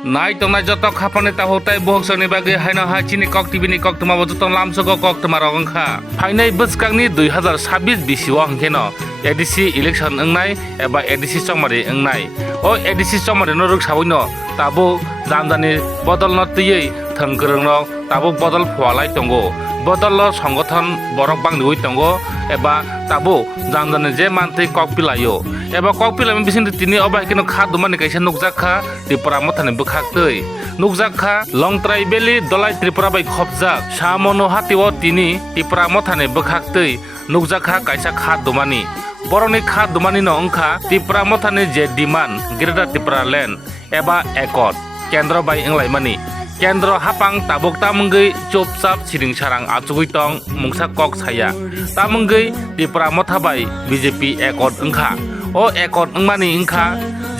Nai tong nai jotok khapane ta hotai bohok soni bagi haino ha chini kok tv ni kok tuma bo jotong lamsogo kok tuma rong kha phainai bwskangni 2026 bisiwa hingkeno ADC election engnai eba ADC chongmari engnai o ADC chongmari no ruk saboino tabo jamjani bodol no tiyei thangkrong no tabo bodol phwalai tongo bodol lo সংগঠন borok bangni oi tongo eba tabo jamjani je mantui kok pilayo eba kok pilami bisingti tini obai kino kha dumani kaisa nukjakha Tripura mothani bwkhaktui nukjakha Longtrai Valley Dolai Tripura bai khopjak samono hatiwo tini Tripura mothani bwkhaktui nukjakha kaisa kha dumani boroni kha dumani no ongkha Tripura mothani je demand Greater Tripura Land eba ekot kendro bai englaimani kendro hapang tabuk tamungui chupchap siring sarang achugui tong mungsa kok saya tamungui Tripura mothabai BJP ekot ongkha o ekot ongmani ongkha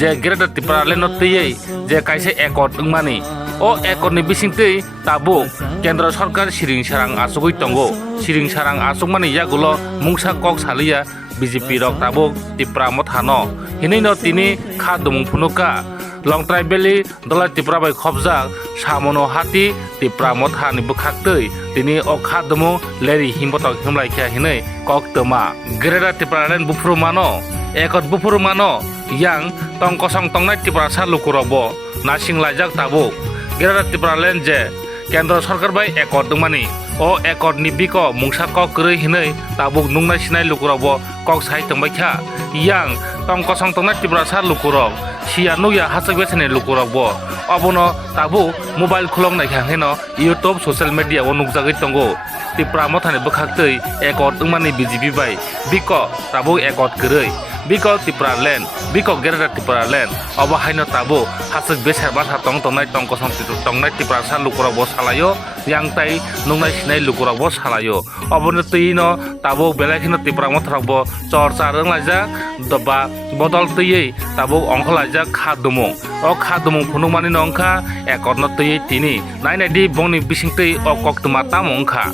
je Greater Tripura Land no tiyei je kaisa ekot ongmani o ekotni bisingtui tabuk kendro sarkar siring sarang achugui tongo siring sarang achugmani yagulo mungsa kok saliya BJP rok tabuk Tripura mothano hinui no tini kha dumung phunuka Longtrai Valley Dolai Tripura bai khopjak samono hati Tripura mothani bwkhaktui tini o kha dumu leri himbotok himlaikha hinui kok toma Greater Tripura Land bufurumano ekot bufurumano yang tong kosong tongnai Tripura sa lukurokbo nasing laijak tabuk Greater Tripura Land je kendro sarkar bai ekot dungmani o ekot ni biko mungsa kok krui hinui tabuk nungnai sinai lukurokbo kok sai tongbaikha yang tong kosong tongnai Tripura sa lukurok sia nuya hasek besene lukurokbo abono tabu mobile khulong naikha heno YouTube social media o nukjagui tongo Tripura mothani bwkhaktui ekot ongmani BJP bai biko tabu ekot krui biko Tripura Land biko Greater Tripura Land obo haino tabu hasek beser basa tongnai tong kosong tongnai Tripura sa lukurokbo salayo yang tai nungnai sinai lukurokbo salayo obono tuino tabu belai khino Tripura mothrakbo chorcha ronglaijak doba bodol tiyei tabu ongkhlaijak kha dumung o kha dumung phunukmani no ongkha ekot no tiyei tini nainai di bongni bisingtui o kok tuma tamo ongkha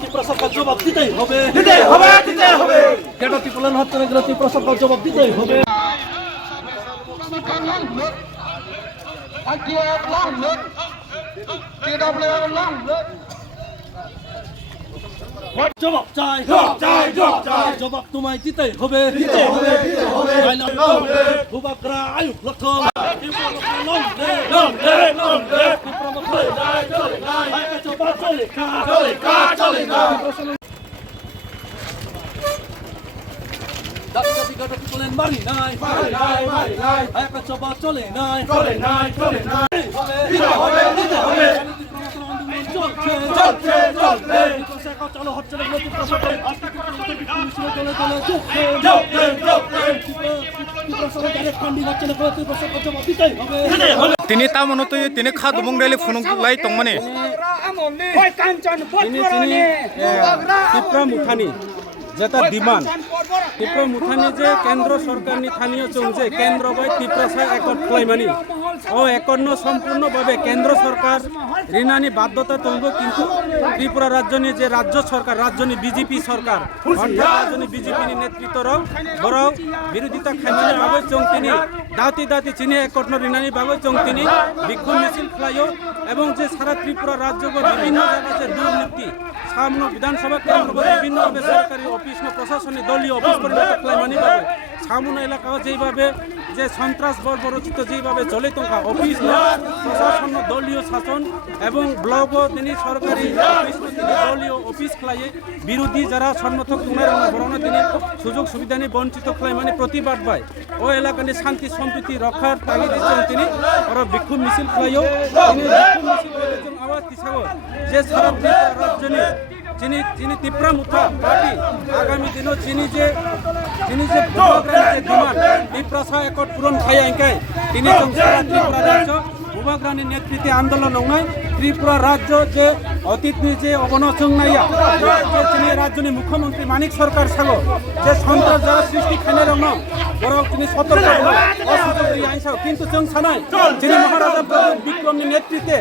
Tripura সরকার জবাব দিতেই হবে দিতেই হবে greater Tripura হত্যার ত্রিপুরা সরকার জবাব দিতেই হবে জবাব চাই জবাব তোমায় দিতেই হবে ভূবাকরা আয়ুক লক্ষণ মারি নাই একটা চবা চলে নাই চলো হচ্ছে তিনি তামনতো তিনি খা দুমং রেলি ফুনুলাই তংমানে ত্রিপুরা মুঠানি যেটা ডিমান্ড ত্রিপুরা মুঠানি যে কেন্দ্র সরকারনি স্থানীয় চং যে কেন্দ্র বাই ত্রিপুরা সাই একট ক্লাইমানি ও একন্ন সম্পূর্ণভাবে কেন্দ্র সরকার ঋণানি বাধ্যতা তঙ্গ কিন্তু ত্রিপুরা রাজ্যনি যে রাজ্য সরকার রাজ্যনি বিজেপি সরকার অর্থাৎ রাজ্যনি বিজেপি নেতৃত্বর বড় বিরোধিতা খাইমানি বাবদ চং তিনি দাঁতি চিনি একটন ঋণানি বাবদ চং তিনি বিক্ষোভ মিছিল খাইও এবং যে সারা ত্রিপুরা রাজ্য বিভিন্ন জায়গা যে দুর্নীতি সামনে বিধানসভা কেন্দ্র বিভিন্নভাবে সরকারি অফিস প্রশাসনিক দলীয় অফিস পরিণত ক্লাইমানি ভাবে সামনে এলাকা যেভাবে যে সন্ত্রাস বর্বরচিত যেভাবে চলে তঙ্কা অফিস প্রশাসন দলীয় শাসন এবং ব্লক তিনি সরকারি দলীয় অফিস খাইয়ে বিরোধী যারা সমর্থক বরণ তিনি সুযোগ সুবিধা নিয়ে বঞ্চিত খাইমানি প্রতিবাদ পায় ও এলাকানি শান্তি সম্প্রীতি রক্ষার তাগিদ দিচ্ছেন তিনি বিক্ষোভ মিছিল খাইও তিনি বিক্ষোভ মিছিল আওয়াজ দিছাও যে সারা রাজ্যনি যিনি ত্রিপুরা মুঠা পার্টি আগামী দিনও যিনি যে ডিমান্ড ত্রিপুরা সহ একট পূরণ খাই আইকাই তিনি সারা ত্রিপুরা রাজ্য ভূভাগ্রানি নেতৃত্বে আন্দোলন নয় ত্রিপুরা রাজ্য যে অতীতনি যে অবনচং নাইয়া তিনি রাজ্যনি মুখ্যমন্ত্রী মানিক সরকার সাগো যে সন্ত্রাস যারা সৃষ্টি খানে রং বরং তিনি সতর্ক অসুযোগ আইসাও কিন্তু जों সানাই যিনি মহারাজা প্রদীপ বিক্রমনি নেতৃত্বে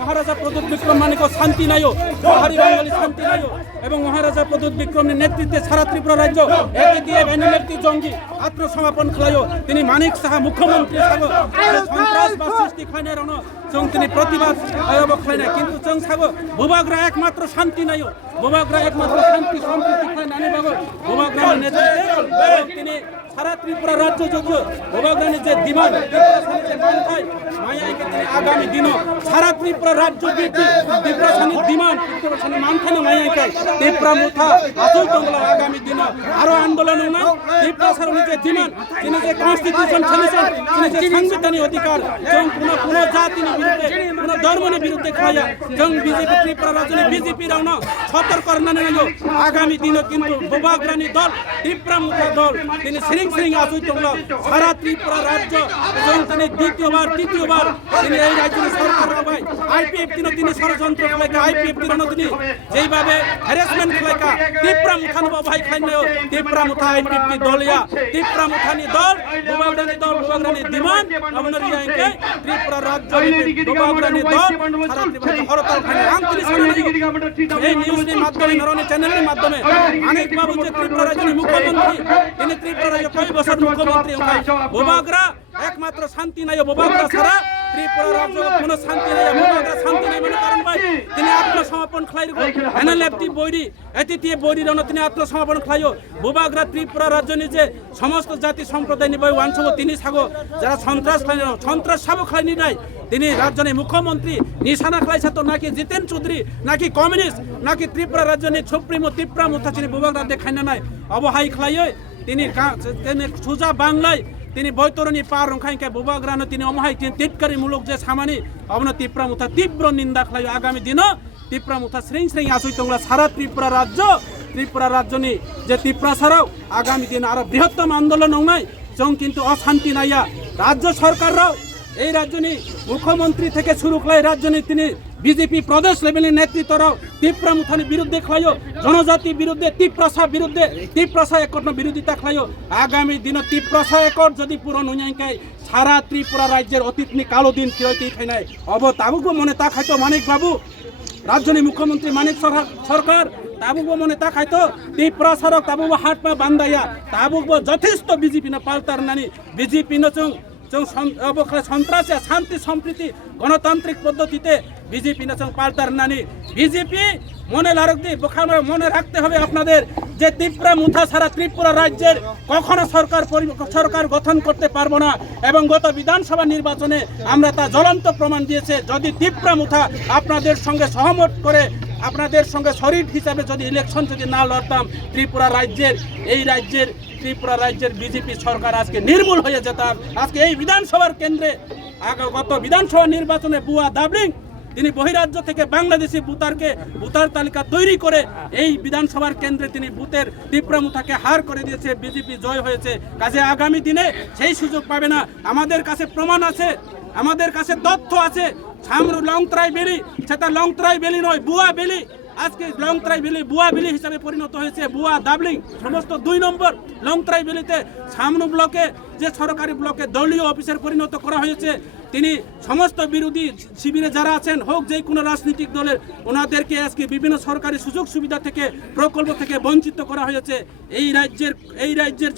মহারাজা প্রদীপ বিক্রম মানিক শান্তি নাইও বাহারি বাঙালি শান্তি নাইও এবং মহারাজা প্রদ্যুৎ বিক্রমের নেতৃত্বে সারা ত্রিপুরা রাজ্য এটিএফ এনএলএফটি জঙ্গি আত্মসমর্পণ খেলায় তিনি মানিক সাহা মুখ্যমন্ত্রী সাগো সন্ত্রাসবাদ সৃষ্টি খাইনের অন जों তিনি প্রতিবাদ খাইনা কিন্তু जों সাগো ভূভাগরা একমাত্র শান্তি নাই ভূভাগরা একমাত্র শান্তি সম্প্রীতি খাইনানি বাগো ভূভাগরার নেতৃত্বে তিনি সারা ত্রিপুরা রাজ্য যদিও ভূভাগরানি যে দিমান যে মানথায় মায়াইকে তিনি আগামী দিন সারা ত্রিপুরা রাজ্য বিপি ত্রিপুরাসানি দিমান ত্রিপুরাসানি মানথানে মায়াইকে ত্রিপুরা মুথা আজল তংলা আগামী দিন আরো আন্দোলন না ত্রিপুরাসানি যে দিমান তিনি যে কনস্টিটিউশন ছেলেছেন তিনি যে সাংবিধানিক অধিকার जों কোনো জাতির বিরুদ্ধে কোনো ধর্মের বিরুদ্ধে খায়া जों বিজেপি ত্রিপুরা রাজ্যে বিজেপি রাউন সতর্ক করনানে নাইও আগামী দিনে কিন্তু ভূভাগরানি দল ত্রিপুরা মুথা দল তিনি সিরিং আসুই তংলা সারা ত্রিপুরা রাজ্য जों তিনি দ্বিতীয়বার তৃতীয়বার তিনি এই রাজ্যের সরকার রাবাই আইপিএফ তিনি ষড়যন্ত্র খাইকা আইপিএফ তিনি যেইভাবে হ্যারাসমেন্ট খাইকা ত্রিপুরা মুথান বাবাই খাইনাও ত্রিপুরা মুথা আইপিএফ দলিয়া ত্রিপুরা মুথানি দল ভূভাগরানি দিমান আমনারি আইকে ত্রিপুরা রাজ্য ভূভাগরানি দল সারা ত্রিপুরা হরতাল খাইনা আন্তরিক এই নিউজের মাধ্যমে নরনি চ্যানেলের মাধ্যমে অনেক বাবু যে ত্রিপুরা রাজ্যের মুখ্যমন্ত্রী তিনি ত্রিপুরা রাজ্য কয় বছর মুখ্যমন্ত্রী ভূভাগরা একমাত্র শান্তি নাই ভূভাগরা ছাড়া ত্রিপুরা রাজ্য কোনো শান্তি নাই ভূভাগরা শান্তি নাই মানে কারণ ভাই তিনি আত্মসমর্পণ খাই এনএলএফটি বৈরি এটিটিএফ বৈরি রণ তিনি আত্মসমর্পণ খাইও ভূভাগরা ত্রিপুরা রাজ্য নিজে সমস্ত জাতি সম্প্রদায় নিবাই ওয়ানসব তিনি সাগো যারা সন্ত্রাস খাই সন্ত্রাস সাবো খাইনি নাই তিনি রাজ্যের মুখ্যমন্ত্রী নিশানা খাইছে তো নাকি জিতেন চৌধুরী নাকি কমিউনিস্ট নাকি ত্রিপুরা রাজ্যের সুপ্রিমো ত্রিপুরা মুথা তিনি ভূভাগরা দেখাই না নাই অবহাই খাইয়ে তিনি সুজা বাংলায় তিনি বৈতরণী পার রংখাইকে ভূভাগরানো তিনি অমহাই তিটকারি মূলক যে সামানি অবন ত্রিপুরা মুথা তীব্র নিন্দা খাই আগামী দিন ত্রিপুরা মুথা শ্রেণী আসুই তোমরা সারা ত্রিপুরা রাজ্যনি যে ত্রিপুরা ছাড়াও আগামী দিন আরো বৃহত্তম আন্দোলন নাই जों কিন্তু অশান্তি নাইয়া রাজ্য সরকাররাও এই রাজ্যনি মুখ্যমন্ত্রী থেকে শুরু করে রাজ্যনি তিনি বিজেপি প্রদেশ লেভেলের নেতৃত্বরাও ত্রিপুরা মুথানি বিরুদ্ধে খাইও জনজাতি বিরুদ্ধে ত্রিপ্রাসা একট বিরোধিতা খাইও আগামী দিন ত্রিপ্রাসা একট যদি পূরণ হইয়াই সারা ত্রিপুরা রাজ্যের অতীতনি কালো দিন ফিরতি খাই অব তাবুকো মনে তা খাইতো মানিক বাবু রাজ্যনি মুখ্যমন্ত্রী মানিক সরকার তাবুকো মনে তা খাইতো ত্রিপুরা সড়ক তাবুকো হাট পা বান্দাইয়া তাবুকো যথেষ্ট বিজেপি না পাল্টার নানি বিজেপি নচং সন্ত্রাসে শান্তি সম্প্রীতি গণতান্ত্রিক পদ্ধতিতে বিজেপি নাচং পাল্টার নানি বিজেপি মনে মনে রাখতে হবে আপনাদের যে ত্রিপুরা মুথা সারা ত্রিপুরা রাজ্যের কখনো সরকার গঠন করতে পারবো না এবং গত বিধানসভা নির্বাচনে আমরা তা জ্বলন্ত প্রমাণ দিয়েছে যদি ত্রিপুরা মুথা আপনাদের সঙ্গে সহমত করে আপনাদের সঙ্গে শরীর হিসাবে যদি ইলেকশন যদি না লড়তাম ত্রিপুরা রাজ্যের বিজেপি সরকার আজকে নির্মূল হয়ে যেতাম আজকে এই বিধানসভার কেন্দ্রে গত বিধানসভা নির্বাচনে বুয়া দাবলিং তিনি বহিরাজ্য থেকে বাংলাদেশি ভোটার তালিকা তৈরি করে এই বিধানসভার কেন্দ্রে তিনি বুথের ত্রিপুরা মুথাকে হার করে দিয়েছে বিজেপি জয় হয়েছে কাজে আগামী দিনে সেই সুযোগ পাবে না আমাদের কাছে প্রমাণ আছে আমাদের কাছে তথ্য আছে সামরু লংত্রাই বেলি সেটা লংত্রাই বেলি নয় বুয়া বেলি আজকে লংত্রাই বেলি বুয়া বেলি হিসাবে পরিণত হয়েছে বুয়া দাবলিং সমস্ত 2 নম্বর লংত্রাই বেলিতে সামনু ব্লকে যে সরকারি ব্লকে দলীয় অফিসার পরিণত করা হয়েছে তিনি সমস্ত বিরোধী শিবিরে যারা আছেন হোক যে কোনো রাজনৈতিক দলের ওনাদেরকে আজকে বিভিন্ন সরকারি সুযোগ সুবিধা থেকে প্রকল্প থেকে বঞ্চিত করা হয়েছে এই রাজ্যের